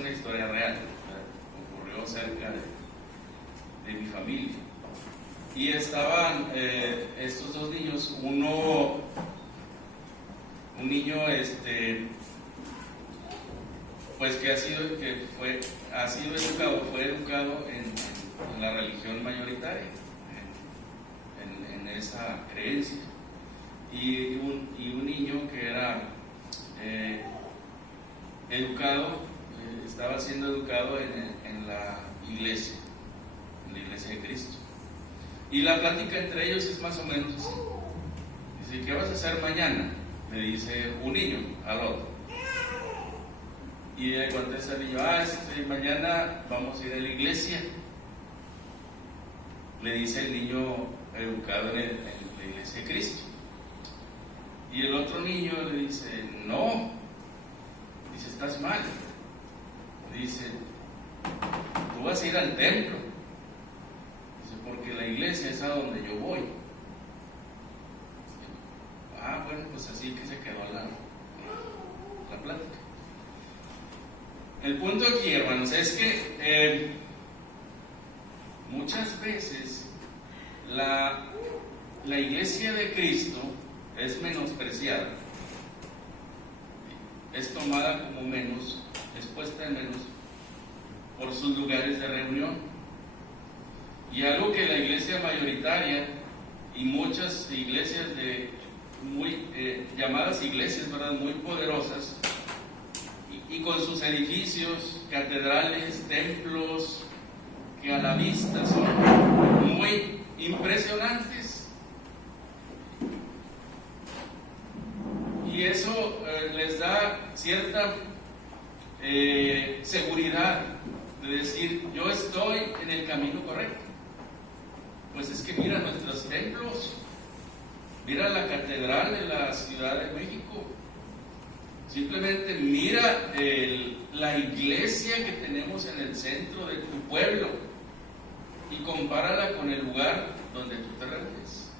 una historia real, ocurrió cerca de mi familia. Y estaban estos dos niños, un niño pues que fue educado en la religión mayoritaria, en esa creencia, y un niño que era estaba siendo educado en la iglesia de Cristo. Y la plática entre ellos es más o menos así. Dice: ¿qué vas a hacer mañana?, le dice un niño al otro. Y le contesta el niño: mañana vamos a ir a la iglesia. Le dice el niño educado en la iglesia de Cristo. Y el otro niño le dice: no. Dice: estás mal. Dice: tú vas a ir al templo. Dice: porque la iglesia es a donde yo voy. Bueno, pues así que se quedó la plática. El punto aquí, hermanos, es que muchas veces la iglesia de Cristo es menospreciada, es tomada como menos, es puesta en menos por sus lugares de reunión. Y algo que la iglesia mayoritaria y muchas iglesias llamadas iglesias, ¿verdad?, muy poderosas, y con sus edificios, catedrales, templos, que a la vista son muy impresionantes, y eso les da cierta seguridad de decir: yo estoy en el camino correcto. Pues es que mira nuestros templos, mira la catedral de la Ciudad de México, simplemente mira la iglesia que tenemos en el centro de tu pueblo y compárala con el lugar donde tú te reúnes.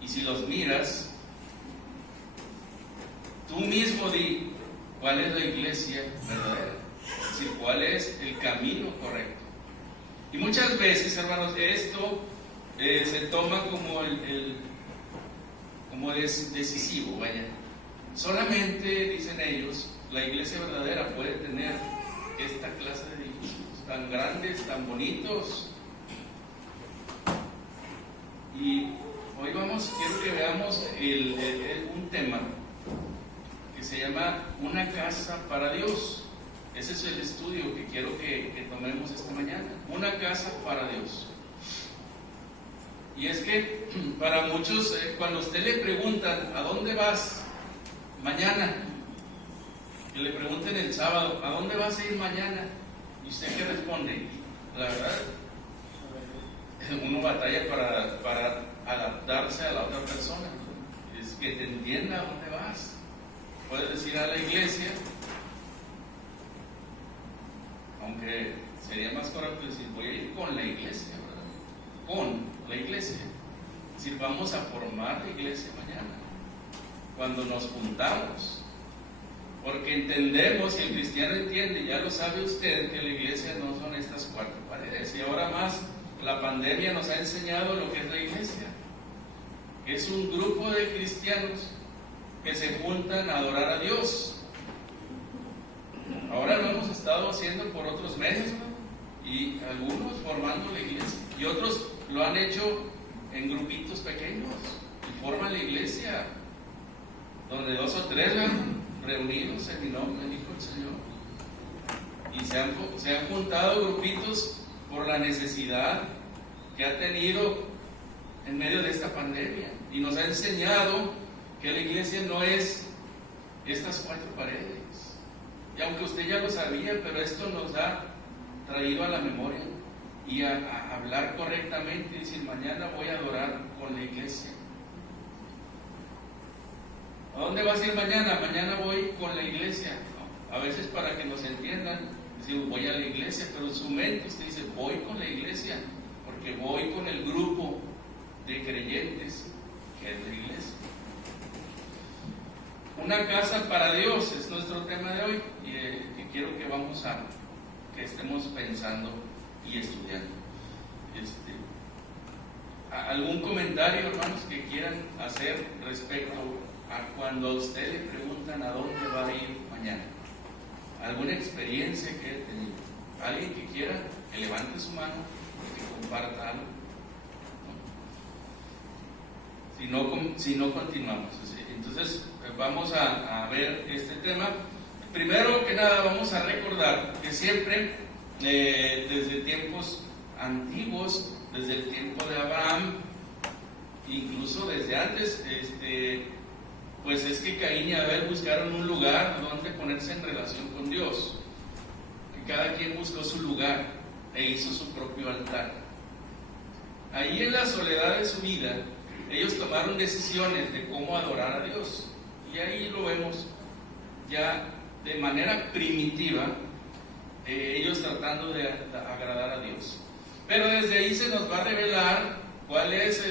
Y si los miras, tú mismo di cuál es la iglesia verdadera, es decir, cuál es el camino correcto. Y muchas veces, hermanos, esto se toma como como decisivo, vaya. Solamente, dicen ellos, la iglesia verdadera puede tener esta clase de edificios tan grandes, tan bonitos. Y hoy quiero que veamos un tema que se llama Una casa para Dios. Ese es el estudio que quiero que tomemos esta mañana. Una casa para Dios. Y es que para muchos, cuando usted le preguntan: ¿a dónde vas mañana?, que le pregunten el sábado: ¿a dónde vas a ir mañana?, ¿y usted qué responde? La verdad, uno batalla para adaptarse a la otra persona. Es que te entienda a dónde vas. Puedes decir: a la iglesia, aunque sería más correcto decir: voy a ir con la iglesia, ¿verdad? Con la iglesia. Es decir, vamos a formar la iglesia mañana, cuando nos juntamos. Porque entendemos, y el cristiano entiende, ya lo sabe usted, que la iglesia no son estas cuatro paredes. Y ahora más, la pandemia nos ha enseñado lo que es la iglesia. Es un grupo de cristianos que se juntan a adorar a Dios. Ahora lo hemos estado haciendo por otros medios, ¿no? Y algunos formando la iglesia, y otros lo han hecho en grupitos pequeños y forman la iglesia, donde 2 o 3 van reunidos en mi nombre, dijo el Señor. Y se han juntado grupitos por la necesidad que ha tenido en medio de esta pandemia, y nos ha enseñado que la iglesia no es estas 4 paredes. Y aunque usted ya lo sabía, pero esto nos ha traído a la memoria y a hablar correctamente y decir: mañana voy a adorar con la iglesia. ¿A dónde vas a ir mañana? Mañana voy con la iglesia. A veces, para que nos entiendan, decimos: voy a la iglesia, pero en su mente usted dice: voy con la iglesia, porque voy con el grupo de creyentes que es la iglesia. Una casa para Dios es nuestro tema de hoy, y que quiero que que estemos pensando y estudiando. ¿Algún comentario, hermanos, que quieran hacer respecto a cuando a usted le preguntan a dónde va a ir mañana? ¿Alguna experiencia que haya tenido? ¿Alguien que quiera que levante su mano y que comparta algo? Si no continuamos. Entonces vamos a ver este tema. Primero que nada vamos a recordar que siempre desde tiempos antiguos, desde el tiempo de Abraham, incluso desde antes, pues es que Caín y Abel buscaron un lugar donde ponerse en relación con Dios. Cada quien buscó su lugar e hizo su propio altar. Ahí en la soledad de su vida, ellos tomaron decisiones de cómo adorar a Dios. Y ahí lo vemos ya de manera primitiva, ellos tratando de agradar a Dios. Pero desde ahí se nos va a revelar cuál es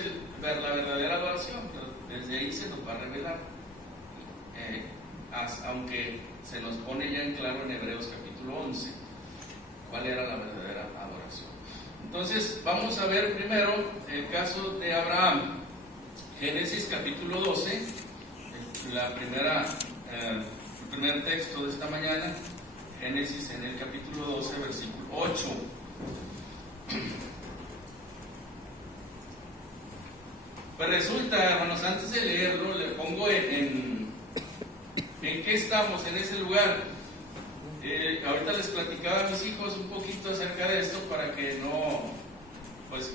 la verdadera adoración. Desde ahí se nos va a revelar, aunque se nos pone ya en claro en Hebreos capítulo 11 cuál era la verdadera adoración. Entonces vamos a ver primero el caso de Abraham. Génesis capítulo 12, el primer texto de esta mañana. Génesis en el capítulo 12, versículo 8. Pues resulta, hermanos, antes de leerlo, le pongo en qué estamos en ese lugar. Ahorita les platicaba a mis hijos un poquito acerca de esto para que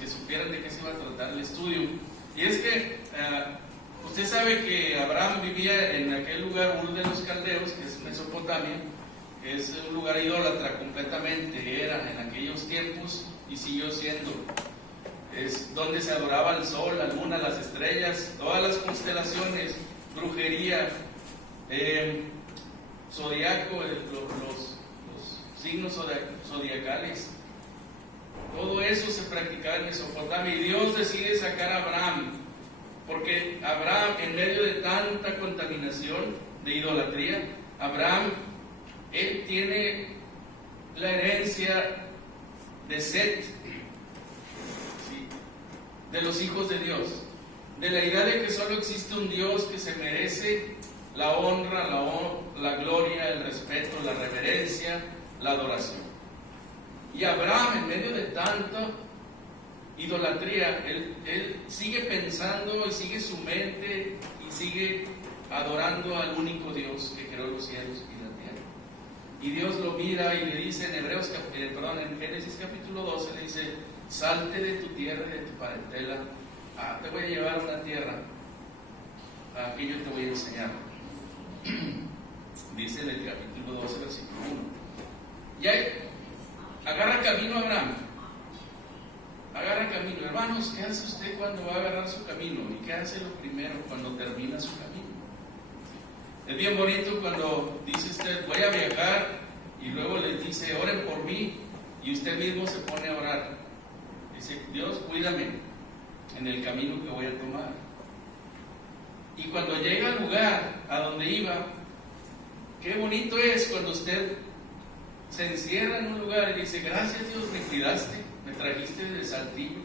que supieran de qué se iba a tratar el estudio. Y es que usted sabe que Abraham vivía en aquel lugar, Ur de los Caldeos, que es Mesopotamia, que es un lugar idólatra completamente, era en aquellos tiempos y siguió siendo. Es donde se adoraba el sol, la luna, las estrellas, todas las constelaciones, brujería, zodiaco, los signos zodiacales. Todo eso se practicaba en Mesopotamia y Dios decide sacar a Abraham, porque Abraham, en medio de tanta contaminación de idolatría, Abraham, él tiene la herencia de Set, ¿sí?, de los hijos de Dios, de la idea de que solo existe un Dios que se merece la honra, la gloria, el respeto, la reverencia, la adoración. Y Abraham, en medio de tanta idolatría, él sigue pensando y sigue su mente y sigue adorando al único Dios que creó los cielos y la tierra. Y Dios lo mira y le dice en Génesis capítulo 12, le dice: salte de tu tierra y de tu parentela, te voy a llevar a una tierra, aquí yo te voy a enseñar. Dice en el capítulo 12, versículo 1. Y ahí agarra camino Abraham. Agarra camino. Hermanos, ¿qué hace usted cuando va a agarrar su camino? ¿Y qué hace lo primero cuando termina su camino? Es bien bonito cuando dice usted: voy a viajar, y luego les dice: oren por mí, y usted mismo se pone a orar. Dice: Dios, cuídame en el camino que voy a tomar. Y cuando llega al lugar a donde iba, qué bonito es cuando usted se encierra en un lugar y dice: gracias Dios, me cuidaste, me trajiste desde Saltillo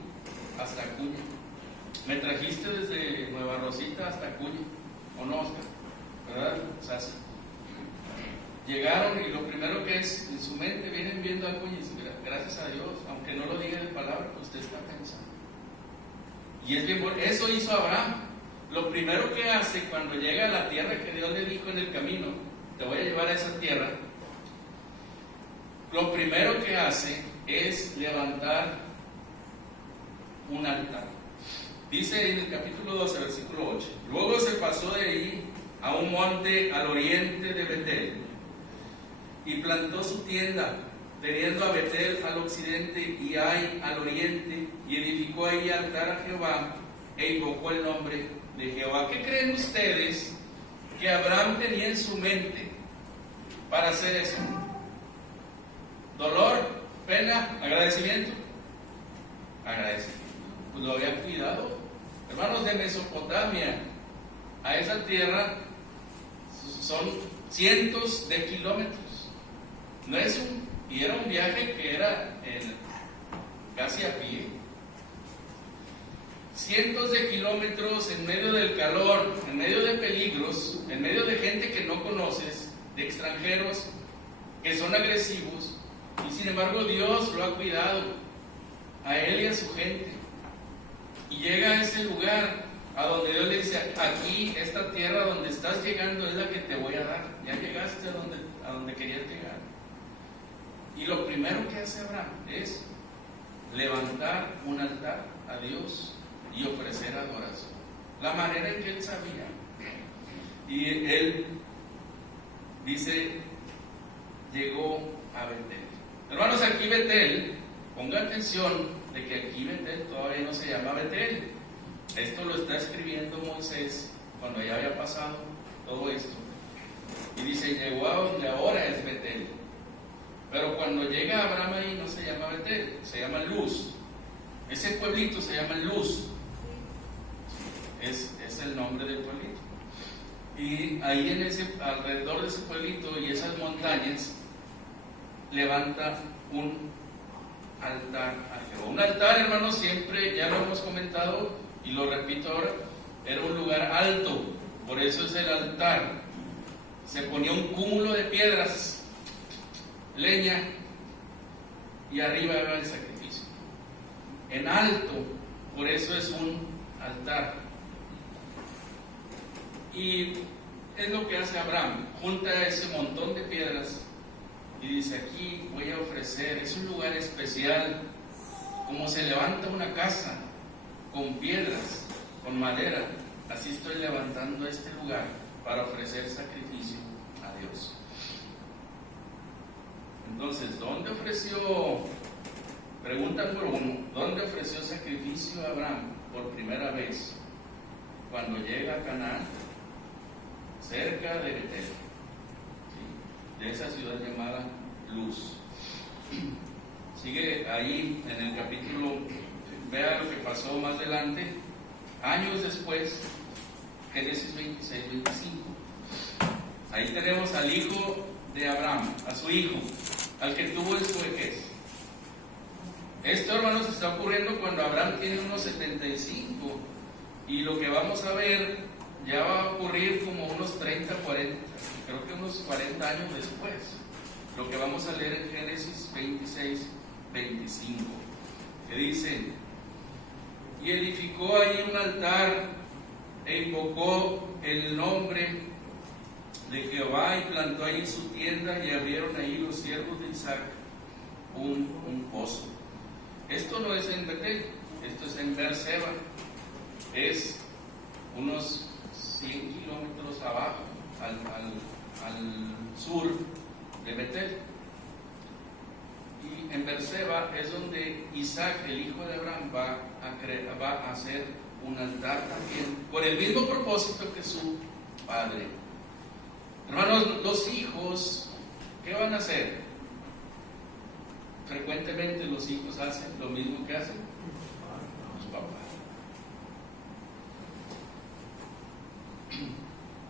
hasta Acuña, me trajiste desde Nueva Rosita hasta Acuña, ¿o no, Oscar? ¿Verdad? Sasi. Llegaron y lo primero que es en su mente, vienen viendo a Acuña y dicen: gracias a Dios, aunque no lo diga de palabra, usted está pensando. Y es bien bueno, eso hizo Abraham. Lo primero que hace cuando llega a la tierra que Dios le dijo en el camino: te voy a llevar a esa tierra, lo primero que hace es levantar un altar. Dice en el capítulo 12, versículo 8: luego se pasó de ahí a un monte al oriente de Betel y plantó su tienda, teniendo a Betel al occidente y Ai al oriente, y edificó ahí altar a Jehová e invocó el nombre de Jehová. ¿Qué creen ustedes que Abraham tenía en su mente para hacer eso? ¿Dolor? ¿Pena? ¿Agradecimiento? Agradecimiento. Pues lo habían cuidado. Hermanos, de Mesopotamia a esa tierra son cientos de kilómetros. No es y era un viaje que era casi a pie. Cientos de kilómetros en medio del calor, en medio de peligros, en medio de gente que no conoces, de extranjeros que son agresivos, y sin embargo Dios lo ha cuidado a él y a su gente. Y llega a ese lugar a donde Dios le dice: aquí, esta tierra donde estás llegando es la que te voy a dar. Ya llegaste a donde querías llegar. Y lo primero que hace Abraham es levantar un altar a Dios y ofrecer adoración. La manera en que él sabía. Y él dice: llegó a Betel. Hermanos, aquí Betel, ponga atención de que aquí Betel todavía no se llama Betel. Esto lo está escribiendo Moisés cuando ya había pasado todo esto. Y dice: llegó a donde ahora es Betel. Pero cuando llega Abraham ahí no se llama Betel, se llama Luz. Ese pueblito se llama Luz. Es el nombre del pueblito. Y ahí alrededor de ese pueblito y esas montañas levanta un altar a Jehová. Un altar, hermanos, siempre, ya lo hemos comentado y lo repito ahora, era un lugar alto, por eso es el altar. Se ponía un cúmulo de piedras, leña, y arriba era el sacrificio. En alto, por eso es un altar. Y es lo que hace Abraham, junta ese montón de piedras y dice: aquí voy a ofrecer, es un lugar especial, como se levanta una casa con piedras, con madera, así estoy levantando este lugar para ofrecer sacrificio a Dios. Entonces, ¿dónde ofreció? Pregunta por uno: ¿dónde ofreció sacrificio a Abraham por primera vez? Cuando llega a Canaán, cerca de Betel, ¿sí?, de esa ciudad llamada Luz. Sigue ahí en el capítulo, vea lo que pasó más adelante, años después, Génesis 26, 25. Ahí tenemos al hijo de Abraham, a su hijo, al que tuvo en su vejez. Esto, hermanos, está ocurriendo cuando Abraham tiene unos 75, y lo que vamos a ver ya va a ocurrir como unos 30, 40, creo que unos 40 años después. Lo que vamos a leer en Génesis 26, 25, que dice: y edificó ahí un altar e invocó el nombre de Jehová, y plantó ahí su tienda, y abrieron ahí los siervos de Isaac un pozo. Esto no es en Betel, esto es en Beerseba, es unos 100 kilómetros abajo, al sur de Betel. Y en Beerseba es donde Isaac, el hijo de Abraham, va a hacer un altar también, por el mismo propósito que su padre. Hermanos, los hijos, ¿qué van a hacer? Frecuentemente los hijos hacen lo mismo que hacen los papás.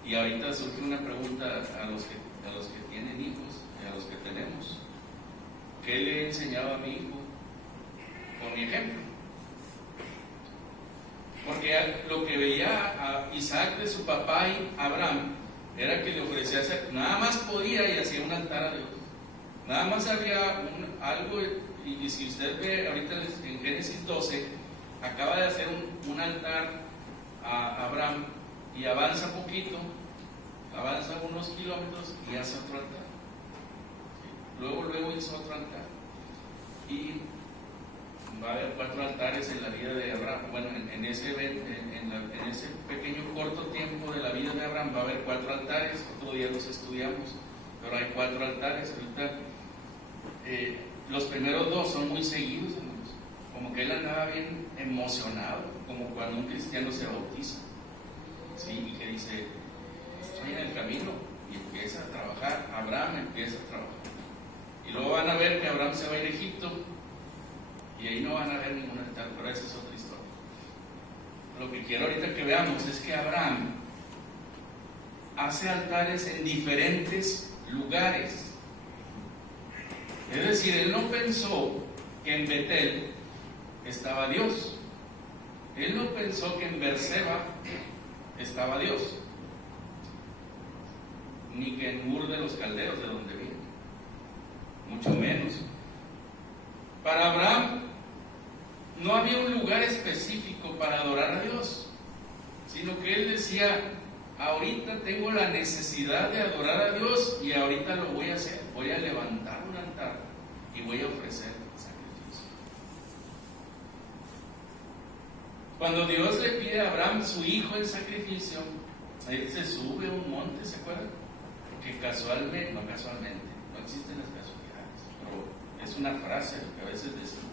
Y ahorita surge una pregunta a los que tienen hijos y a los que tenemos: ¿qué le he enseñado a mi hijo con mi ejemplo? Porque lo que veía a Isaac de su papá y Abraham era que le ofrecía, nada más podía y hacía un altar a Dios. Nada más había algo, y si usted ve ahorita en Génesis 12, acaba de hacer un altar a Abraham, y avanza poquito, avanza unos kilómetros y hace otro altar. Luego hizo otro altar. Y va a haber 4 altares en la vida de Abraham. Bueno, en ese pequeño corto tiempo de la vida de Abraham va a haber 4 altares. Otro día los estudiamos, pero hay 4 altares. Ahorita los primeros 2 son muy seguidos, hermanos. Como que él andaba bien emocionado, como cuando un cristiano se bautiza, ¿sí? Y que dice: estoy en el camino, y empieza a trabajar. Abraham empieza a trabajar. Y luego van a ver que Abraham se va a ir a Egipto, y ahí no van a ver ningún altar, pero esa es otra historia. Lo que quiero ahorita que veamos es que Abraham hace altares en diferentes lugares. Es decir, él no pensó que en Betel estaba Dios. Él no pensó que en Berseba estaba Dios, ni que en Ur de los Caldeos, de donde viene, mucho menos. Para Abraham no había un lugar específico para adorar a Dios, sino que él decía: ahorita tengo la necesidad de adorar a Dios y ahorita lo voy a hacer. Voy a levantar un altar y voy a ofrecer sacrificio. Cuando Dios le pide a Abraham su hijo en sacrificio, él se sube a un monte, ¿se acuerdan? Porque casualmente, no existen las casualidades, pero es una frase que a veces decimos.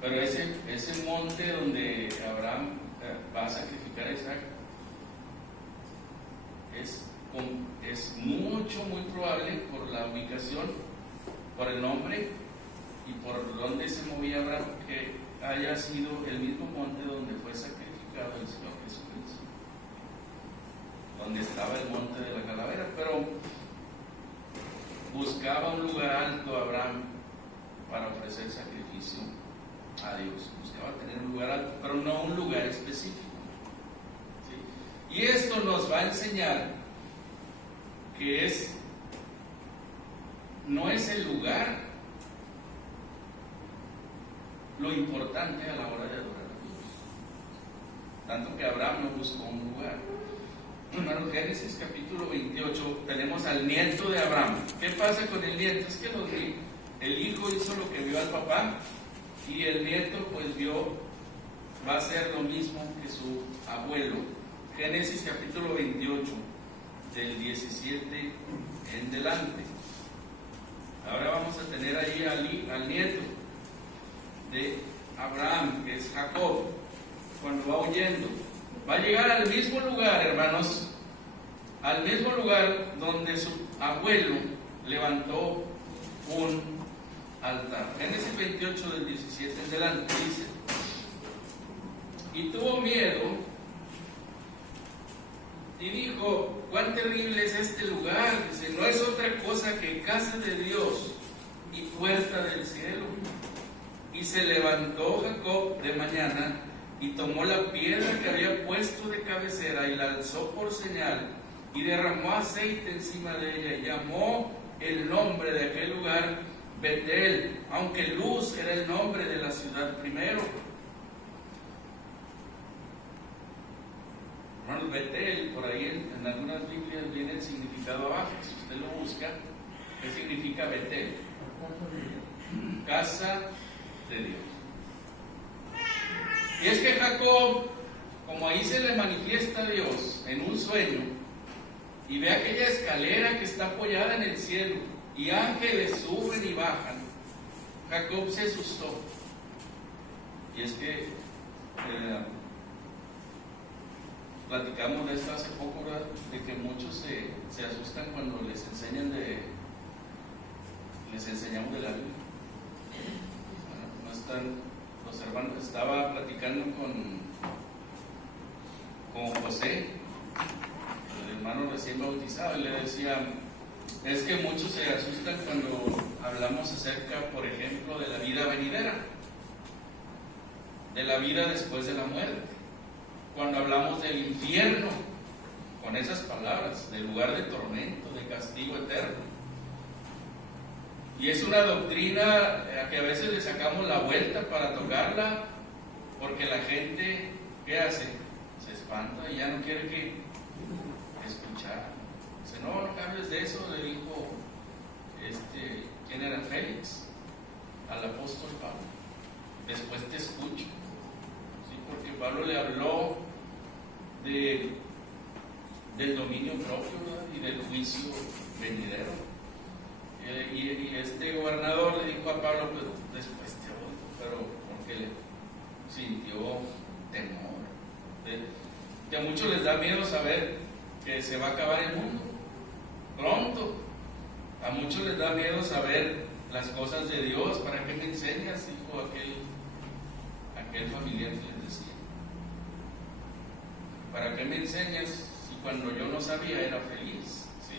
Pero ese monte donde Abraham va a sacrificar a Isaac es muy probable, por la ubicación, por el nombre y por donde se movía Abraham, que haya sido el mismo monte donde fue sacrificado el Señor Jesucristo, donde estaba el monte de la calavera. Pero buscaba un lugar alto Abraham para ofrecer sacrificio a Dios. Buscaba tener un lugar alto, pero no un lugar específico, ¿sí? Y esto nos va a enseñar que no es el lugar lo importante a la hora de adorar a Dios, tanto que Abraham no buscó un lugar. Hermanos, Génesis capítulo 28, tenemos al nieto de Abraham. ¿Qué pasa con el nieto? Es que el hijo hizo lo que vio al papá, y el nieto pues va a hacer lo mismo que su abuelo. Génesis capítulo 28, del 17 en delante. Ahora vamos a tener ahí al nieto de Abraham, que es Jacob, cuando va huyendo. Va a llegar al mismo lugar, hermanos, al mismo lugar donde su abuelo levantó un altar. Génesis 28 del 17 en delante dice: y tuvo miedo y dijo: cuán terrible es este lugar. Dice: no es otra cosa que casa de Dios y puerta del cielo. Y se levantó Jacob de mañana y tomó la piedra que había puesto de cabecera y la alzó por señal y derramó aceite encima de ella y llamó el nombre de aquel lugar Betel, aunque Luz era el nombre de la ciudad primero. Hermanos, Betel, por ahí en algunas Biblias viene el significado abajo. Si usted lo busca, ¿qué significa Betel? Casa de Dios. Y es que Jacob, como ahí se le manifiesta a Dios en un sueño, y ve aquella escalera que está apoyada en el cielo, y ángeles suben y bajan, Jacob se asustó. Y es que platicamos de esto hace poco, ¿verdad? De que muchos se asustan cuando les enseñamos de la Biblia. No están los hermanos. Estaba platicando con José, el hermano recién bautizado, y le decía: es que muchos se asustan cuando hablamos acerca, por ejemplo, de la vida venidera, de la vida después de la muerte. Cuando hablamos del infierno, con esas palabras, del lugar de tormento, de castigo eterno. Y es una doctrina a que a veces le sacamos la vuelta para tocarla, porque la gente, ¿qué hace? Se espanta y ya no quiere que escuchar. Dice: no hables de eso. Le dijo, ¿quién era? Félix, al apóstol Pablo. Después te escucho. ¿Sí? Porque Pablo le habló del dominio propio, ¿verdad? Y del juicio venidero. Y este gobernador le dijo a Pablo: pues después te oigo, pero porque le sintió temor. Que a muchos les da miedo saber que se va a acabar el mundo pronto. A muchos les da miedo saber las cosas de Dios. ¿Para qué me enseñas? Dijo aquel familiar que les decía. ¿Para qué me enseñas si cuando yo no sabía era feliz? ¿Sí?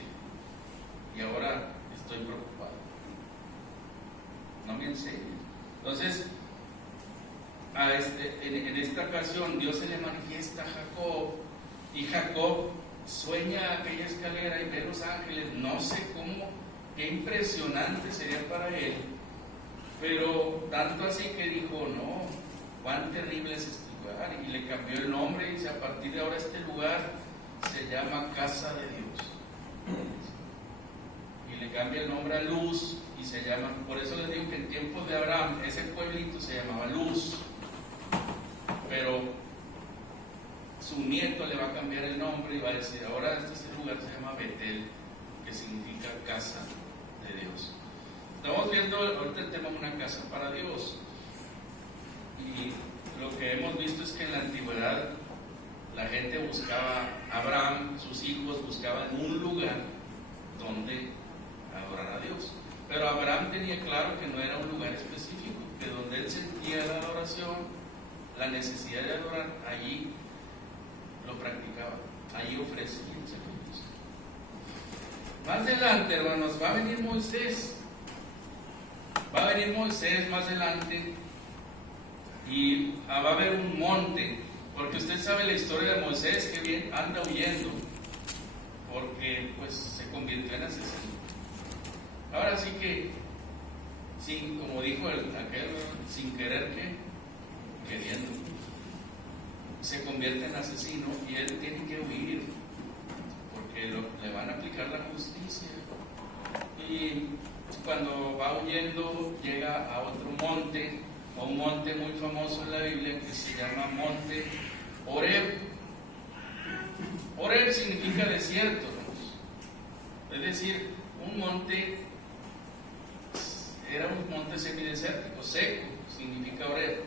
Y ahora estoy preocupado. toman bien serio. Entonces, en esta ocasión Dios se le manifiesta a Jacob, y Jacob sueña aquella escalera y ve los ángeles. No sé cómo, qué impresionante sería para él, pero tanto así que dijo, no, cuán terrible es este lugar, y le cambió el nombre y dice, a partir de ahora este lugar se llama Casa de Dios, y le cambia el nombre a Luz, y se llama, por eso les digo que en tiempos de Abraham ese pueblito se llamaba Luz, pero su nieto le va a cambiar el nombre y va a decir, ahora este lugar se llama Betel, que significa casa de Dios. Estamos viendo ahorita el tema de una casa para Dios, y lo que hemos visto es que en la antigüedad la gente buscaba, Abraham, sus hijos buscaban un lugar donde adorar a Dios, pero Abraham tenía claro que no era un lugar específico, que donde él sentía la adoración, la necesidad de adorar, allí lo practicaba, allí ofrecía el sacrificio. Más adelante, hermanos, va a venir Moisés más adelante, y va a haber un monte, porque usted sabe la historia de Moisés, que bien anda huyendo porque pues se convirtió en asesino. Ahora sí que, como dijo aquel, sin querer que queriendo, se convierte en asesino, y él tiene que huir porque le van a aplicar la justicia. Y cuando va huyendo llega a otro monte, a un monte muy famoso en la Biblia que se llama Monte Horeb. Horeb significa desierto, ¿no? Es decir, un monte, era un monte semidesértico, seco, significa Horeb,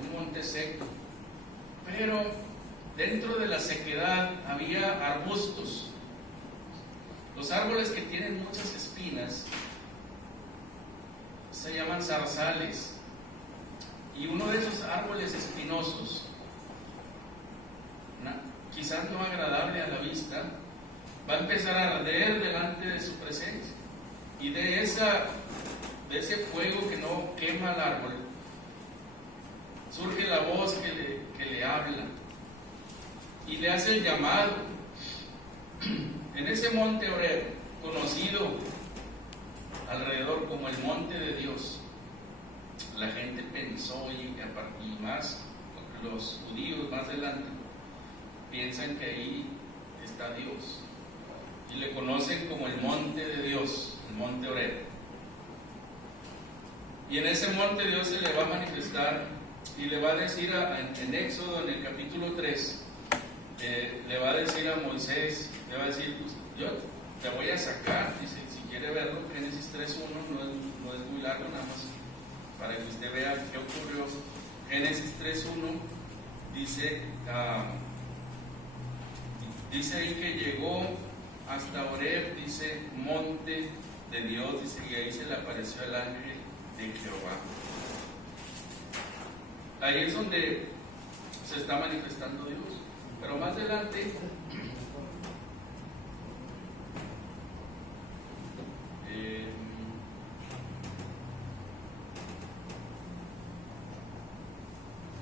un monte seco. Pero dentro de la sequedad había arbustos. Los árboles que tienen muchas espinas se llaman zarzales, y uno de esos árboles espinosos, quizás no agradable a la vista, va a empezar a arder delante de su presencia, y de ese fuego que no quema el árbol surge la voz que le habla y le hace el llamado. En ese monte Horeb, conocido alrededor como el monte de Dios, la gente pensó, y más los judíos más adelante piensan que ahí está Dios, y le conocen como el monte de Dios, el monte Horeb. Y en ese monte Dios se le va a manifestar y le va a decir en Éxodo, en el capítulo 3, le va a decir a Moisés, le va a decir, pues, yo te voy a sacar, dice, si quiere verlo, Génesis 3.1, no es muy largo, nada más para que usted vea qué ocurrió. Génesis 3.1 dice, dice ahí que llegó hasta Horeb, dice, monte de Dios, dice, y ahí se le apareció el ángel de Jehová. Ahí es donde se está manifestando Dios. Pero más adelante,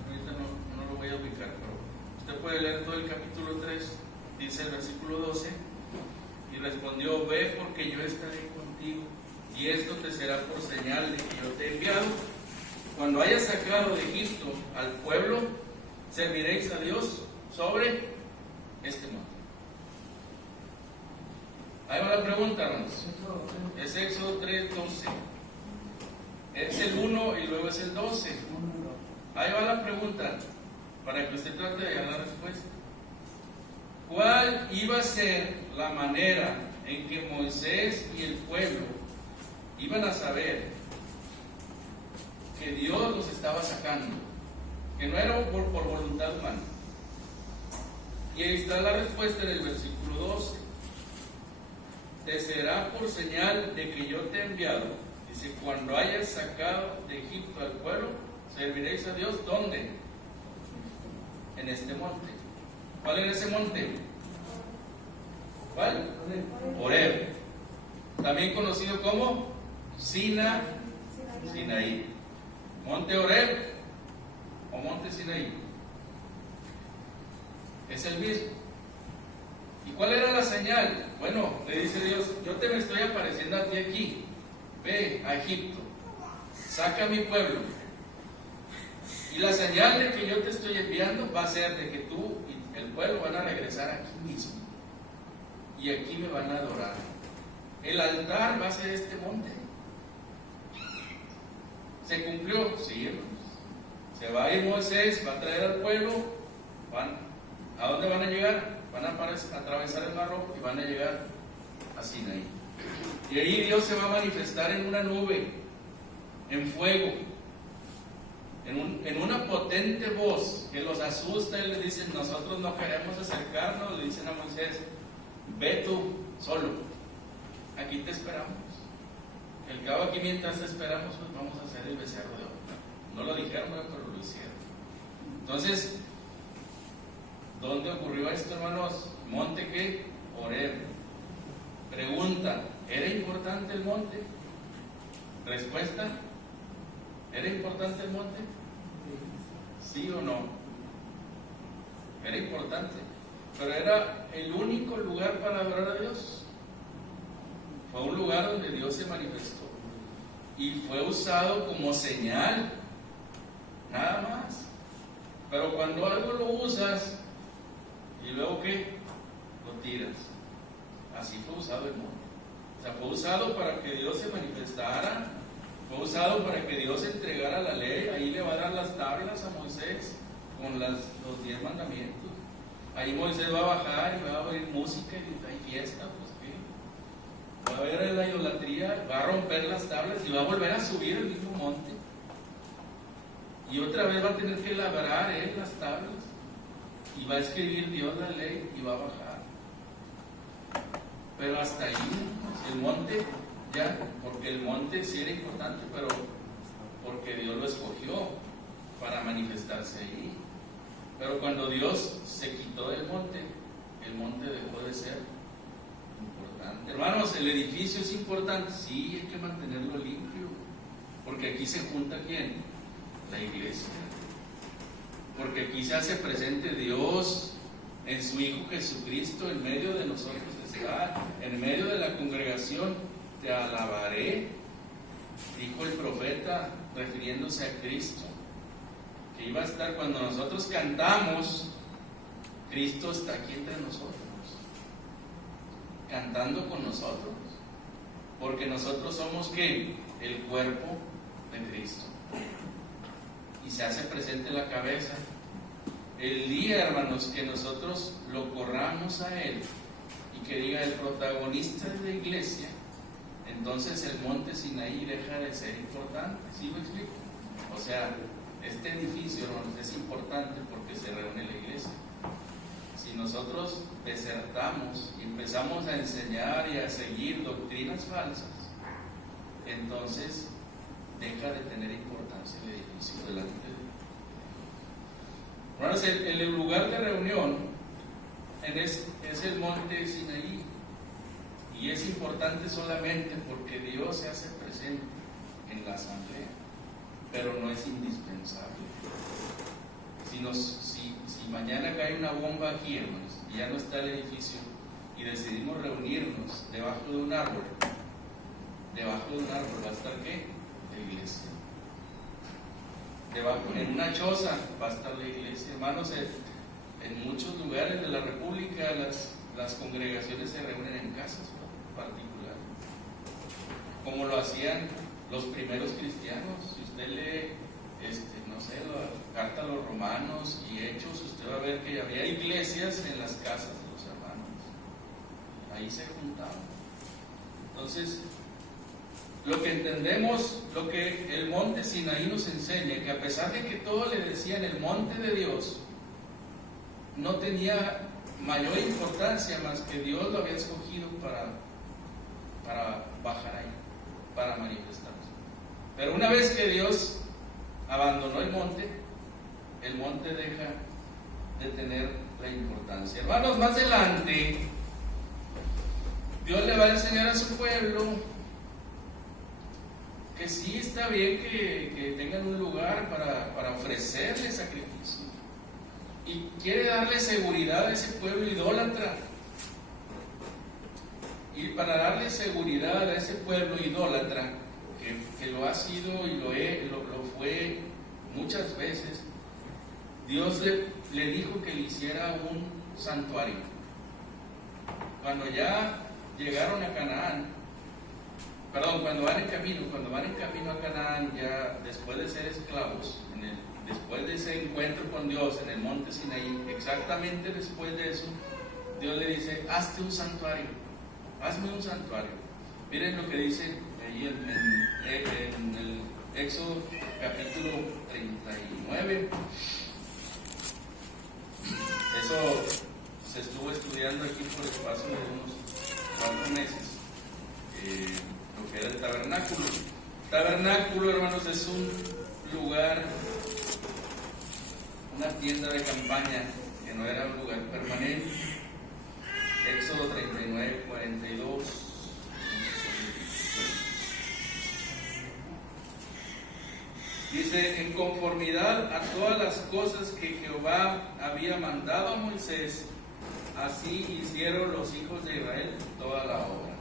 ahorita no lo voy a ubicar, pero usted puede leer todo el capítulo 3, dice el versículo 12, y respondió, ve porque yo estaré contigo, y esto te será por señal de que yo te he enviado. Cuando hayas sacado de Egipto al pueblo, serviréis a Dios sobre este monte. Ahí va la pregunta, hermanos. Es Éxodo 3:12. Es el 1 y luego es el 12. Ahí va la pregunta, para que usted trate de dar la respuesta. ¿Cuál iba a ser la manera en que Moisés y el pueblo iban a saber que Dios los estaba sacando? Que no era por voluntad humana. Y ahí está la respuesta en el versículo 12. Te será por señal de que yo te he enviado. Dice, cuando hayas sacado de Egipto al pueblo, serviréis a Dios. ¿Dónde? En este monte. ¿Cuál era ese monte? ¿Cuál? Horeb. También conocido como Sinaí. Sinaí. Monte Horeb o monte Sinaí. Es el mismo. ¿Y cuál era la señal? Bueno, le dice Dios, yo te me estoy apareciendo a ti aquí. Ve a Egipto, saca a mi pueblo. Y la señal de que yo te estoy enviando va a ser de que tú y el pueblo van a regresar aquí mismo. Y aquí me van a adorar. El altar va a ser este monte. ¿Se cumplió? Sí, hermanos. Se va a ir Moisés, va a traer al pueblo. ¿A dónde van a llegar? Van a atravesar el Mar Rojo y van a llegar a Sinaí. Y ahí Dios se va a manifestar en una nube, en fuego, en una potente voz que los asusta y le dicen, nosotros no queremos acercarnos. Le dicen a Moisés, ve tú solo, aquí te esperamos. El cabo aquí mientras te esperamos, pues vamos a hacer el becerro de oro. No lo dijeron, pero lo hicieron. Entonces, ¿dónde ocurrió esto, hermanos? ¿Monte qué? Horeb. Pregunta, ¿era importante el monte? Respuesta, ¿era importante el monte? ¿Sí o no? Era importante, pero era el único lugar para adorar a Dios. Fue un lugar donde Dios se manifestó y fue usado como señal, nada más. Pero cuando algo lo usas y luego ¿qué? Lo tiras. Así fue usado el monte. O sea, fue usado para que Dios se manifestara, fue usado para que Dios entregara la ley. Ahí le va a dar las tablas a Moisés con los 10 mandamientos. Ahí Moisés va a bajar y va a oír música y hay fiesta, pues ¿qué? Va a ver la idolatría, va a romper las tablas y va a volver a subir el mismo monte. Y otra vez va a tener que labrar las tablas y va a escribir Dios la ley y va a bajar. Pero hasta ahí, el monte, ya, porque el monte sí era importante, pero porque Dios lo escogió para manifestarse ahí. Pero cuando Dios se quitó del monte, el monte dejó de ser importante. Hermanos, el edificio es importante, sí, hay que mantenerlo limpio, porque aquí se junta ¿quién? La iglesia. Porque aquí se hace presente Dios en su Hijo Jesucristo en medio de nosotros. En medio de la congregación te alabaré, dijo el profeta refiriéndose a Cristo, que iba a estar cuando nosotros cantamos. Cristo está aquí entre nosotros, cantando con nosotros, porque nosotros somos ¿qué? El cuerpo de Cristo, y se hace presente la cabeza. El día, hermanos, que nosotros lo corramos a Él y que diga el protagonista de la iglesia, entonces el monte Sinaí deja de ser importante. ¿Sí me explico? O sea, este edificio, hermanos, es importante porque se reúne la iglesia. Si nosotros desertamos y empezamos a enseñar y a seguir doctrinas falsas, entonces deja de tener importancia el edificio delante de Dios. Hermanos, el lugar de reunión es el monte Sinaí, y es importante solamente porque Dios se hace presente en la asamblea, pero no es indispensable. Si mañana cae una bomba aquí, hermanos, y ya no está el edificio, y decidimos reunirnos debajo de un árbol, va a estar ¿qué? La iglesia. Debajo, en una choza, va a estar la iglesia. Hermanos, en muchos lugares de la República las congregaciones se reúnen en casas particulares, como lo hacían los primeros cristianos. Si usted lee la carta a los Romanos y Hechos, usted va a ver que había iglesias en las casas de los hermanos, ahí se juntaban. Entonces, lo que entendemos, lo que el monte Sinaí nos enseña, que a pesar de que todo le decían el monte de Dios, no tenía mayor importancia más que Dios lo había escogido para bajar ahí, para manifestarse. Pero una vez que Dios abandonó el monte deja de tener la importancia. Hermanos, más adelante Dios le va a enseñar a su pueblo que sí está bien que tengan un lugar para ofrecerle sacrificio. Y quiere darle seguridad a ese pueblo idólatra. Y para darle seguridad a ese pueblo idólatra, que lo ha sido y lo fue muchas veces, Dios le dijo que le hiciera un santuario. Cuando ya llegaron a Canaán, cuando van en camino a Canaán, ya después de ser esclavos, después de ese encuentro con Dios en el monte Sinaí, exactamente después de eso, Dios le dice: hazme un santuario. Miren lo que dice ahí en el Éxodo capítulo 39. Eso se estuvo estudiando aquí por espacio de unos 4 meses, lo que era el tabernáculo. Tabernáculo, hermanos, es un lugar, una tienda de campaña que no era un lugar permanente. Éxodo 39, 42. Dice: en conformidad a todas las cosas que Jehová había mandado a Moisés, así hicieron los hijos de Israel toda la obra.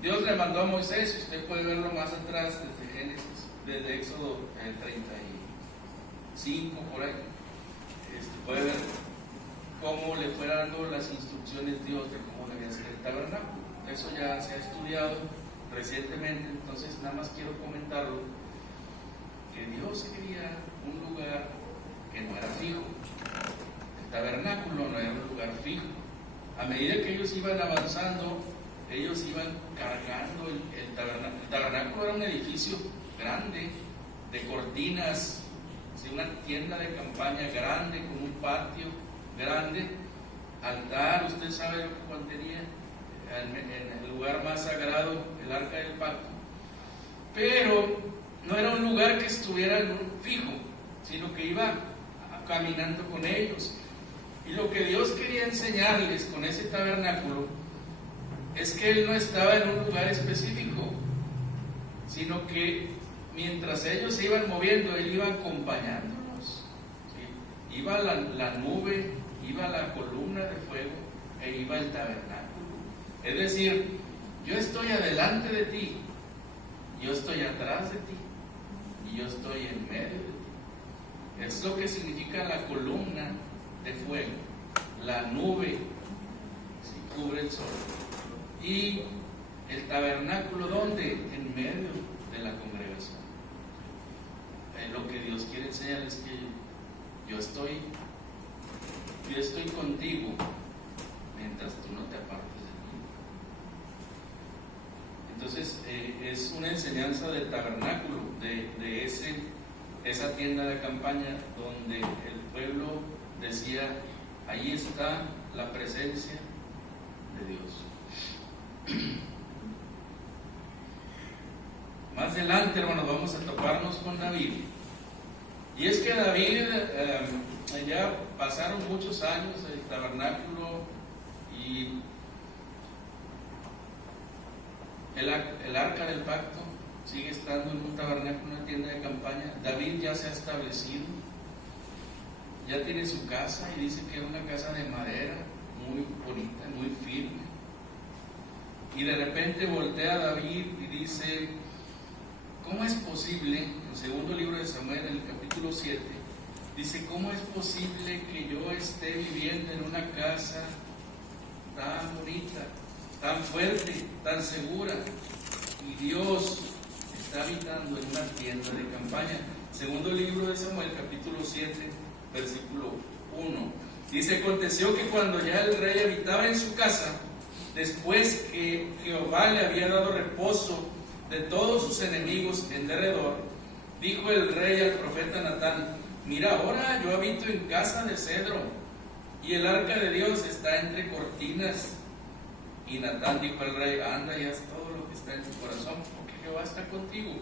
Dios le mandó a Moisés, usted puede verlo más atrás desde Génesis, desde Éxodo 35 por ahí. Puede ver cómo le fue dando las instrucciones Dios de cómo debía ser el tabernáculo. Eso ya se ha estudiado recientemente, entonces nada más quiero comentarlo, que Dios quería un lugar que no era fijo. El tabernáculo no era un lugar fijo. A medida que ellos iban avanzando, ellos iban cargando el tabernáculo. El tabernáculo era un edificio grande, de cortinas, una tienda de campaña grande, con un patio grande, altar, usted sabe lo que contenía, en el lugar más sagrado, el arca del pacto. Pero no era un lugar que estuviera en un fijo, sino que iba caminando con ellos. Y lo que Dios quería enseñarles con ese tabernáculo es que Él no estaba en un lugar específico, sino que mientras ellos se iban moviendo, Él iba acompañándolos. ¿Sí? Iba la nube, iba la columna de fuego e iba el tabernáculo. Es decir, yo estoy adelante de ti, yo estoy atrás de ti y yo estoy en medio de ti. Es lo que significa la columna de fuego, la nube, si cubre el sol, y el tabernáculo, ¿dónde? En medio de la congregación. Lo que Dios quiere enseñar es que yo estoy contigo mientras tú no te apartes de mí. Entonces es una enseñanza del tabernáculo, de esa tienda de campaña donde el pueblo decía: ahí está la presencia de Dios. Más adelante, hermanos, vamos a toparnos con David. Y es que David, ya pasaron muchos años el tabernáculo y el arca del pacto sigue estando en un tabernáculo, una tienda de campaña. David ya se ha establecido, ya tiene su casa, y dice que es una casa de madera muy bonita, muy firme. Y de repente voltea a David y dice: ¿cómo es posible? En el segundo libro de Samuel, en el capítulo 7, dice: ¿cómo es posible que yo esté viviendo en una casa tan bonita, tan fuerte, tan segura, y Dios está habitando en una tienda de campaña? Segundo libro de Samuel, capítulo 7, versículo 1. Dice: aconteció que cuando ya el rey habitaba en su casa, después que Jehová le había dado reposo de todos sus enemigos en derredor, dijo el rey al profeta Natán: mira, ahora yo habito en casa de cedro, y el arca de Dios está entre cortinas. Y Natán dijo al rey: anda y haz todo lo que está en tu corazón, porque Jehová está contigo.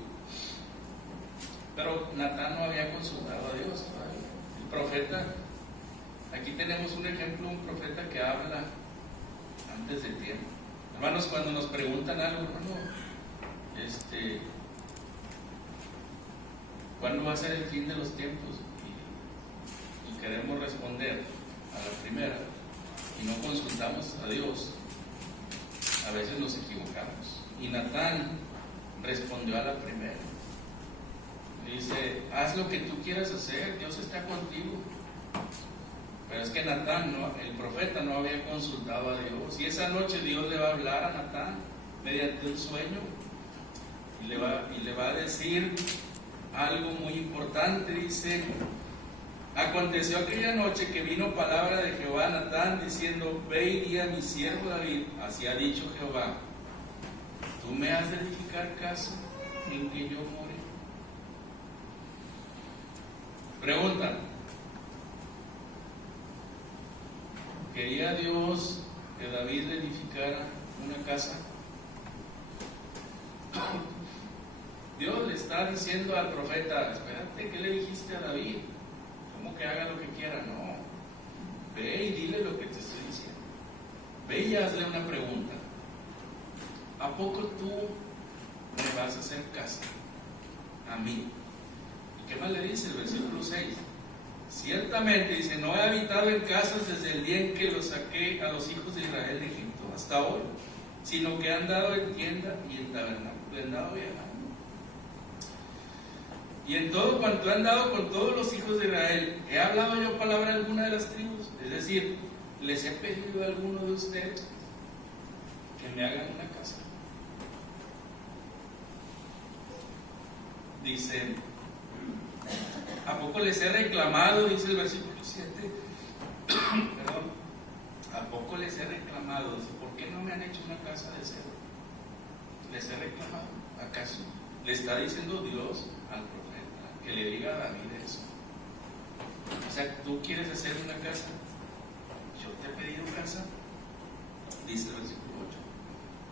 Pero Natán no había consultado a Dios todavía. El profeta, aquí tenemos un ejemplo, un profeta que habla antes del tiempo. Hermanos, cuando nos preguntan algo, hermano, ¿Cuándo va a ser el fin de los tiempos? Y queremos responder a la primera y no consultamos a Dios, a veces nos equivocamos. Y Natán respondió a la primera. Dice, haz lo que tú quieras hacer, Dios está contigo. Pero es que Natán, el profeta, no había consultado a Dios. Y esa noche Dios le va a hablar a Natán mediante un sueño. Y le va a decir algo muy importante. Dice, aconteció aquella noche que vino palabra de Jehová a Natán diciendo, ve y di a mi siervo David, así ha dicho Jehová, tú me has de edificar casa en que yo more. Pregunta, ¿quería Dios que David le edificara una casa? Dios le está diciendo al profeta, espérate, ¿qué le dijiste a David? ¿Cómo que haga lo que quiera? No, ve y dile lo que te estoy diciendo. Ve y hazle una pregunta. ¿A poco tú me vas a hacer caso a mí? ¿Y qué más le dice el versículo 6? Ciertamente, dice, no he habitado en casas desde el día en que los saqué a los hijos de Israel de Egipto hasta hoy, sino que he andado en tienda y en tabernáculo, he andado viajando. Y en todo cuanto he andado con todos los hijos de Israel, ¿he hablado yo palabra alguna de las tribus? Es decir, ¿les he pedido a alguno de ustedes que me hagan una casa? Dice, ¿a poco les he reclamado? Dice el versículo 7. Perdón. ¿A poco les he reclamado? Dice, ¿por qué no me han hecho una casa de cedro? ¿Les he reclamado? ¿Acaso? Le está diciendo Dios al profeta que le diga a David eso. O sea, ¿tú quieres hacer una casa? Yo te he pedido casa. Dice el versículo 8.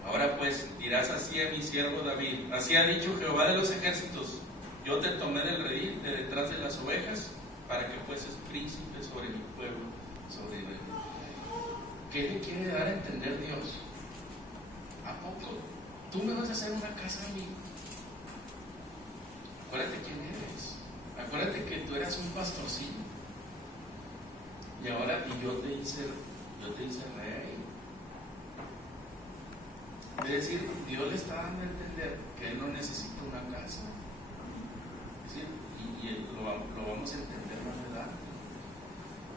Ahora pues dirás así a mi siervo David, así ha dicho Jehová de los ejércitos, yo te tomé del redil de detrás de las ovejas para que fueses príncipe sobre mi pueblo, sobre Israel. ¿Qué le quiere dar a entender Dios? ¿A poco tú me vas a hacer una casa a mí? Acuérdate quién eres. Acuérdate que tú eras un pastorcillo. Y ahora yo te hice rey. Es decir, Dios le está dando a entender que Él no necesita una casa. Es decir, y lo vamos a entender más adelante.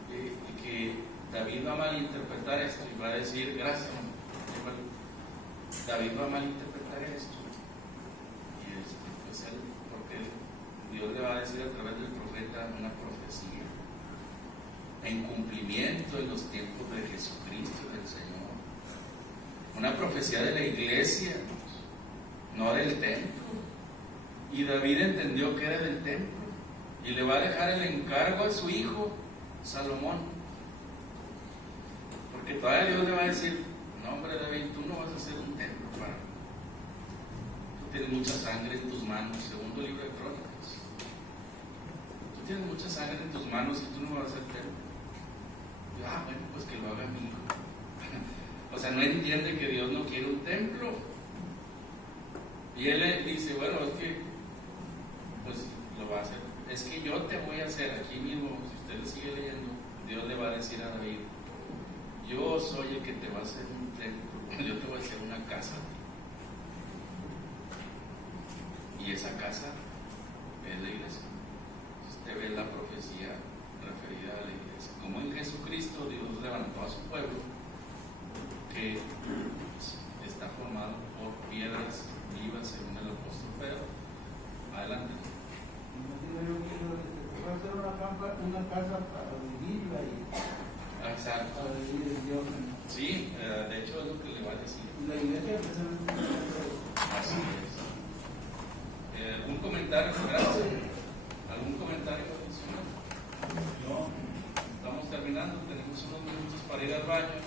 Y que David va a malinterpretar esto y va a decir, gracias, David va a malinterpretar esto. Y pues él, porque Dios le va a decir a través del profeta una profecía en cumplimiento en los tiempos de Jesucristo, del Señor. Una profecía de la iglesia, no del templo. Y David entendió que era del templo y le va a dejar el encargo a su hijo Salomón, porque todavía Dios le va a decir, no hombre David, tú no vas a hacer un templo para mí. Tú tienes mucha sangre en tus manos, segundo libro de Crónicas. Tú tienes mucha sangre en tus manos y tú no vas a hacer templo. Y, bueno, pues que lo haga mi hijo. O sea, no entiende que Dios no quiere un templo. Y él le dice, bueno, es que pues lo va a hacer. Es que yo te voy a hacer, aquí mismo, si usted le sigue leyendo, Dios le va a decir a David, yo soy el que te va a hacer un templo, yo te voy a hacer una casa. Y esa casa es la iglesia. Usted ve la profecía referida a la iglesia. Como en Jesucristo Dios levantó a su pueblo, que está formado por piedras vivas según el apóstol Pedro. Adelante. Va a ser una casa para vivirla y Exacto. para vivir en Dios. Sí, de hecho es lo que le va a decir. La iglesia precisamente. Así es. ¿Algún comentario? Gracias. ¿Algún comentario adicional? No. Estamos terminando, tenemos unos minutos para ir al baño.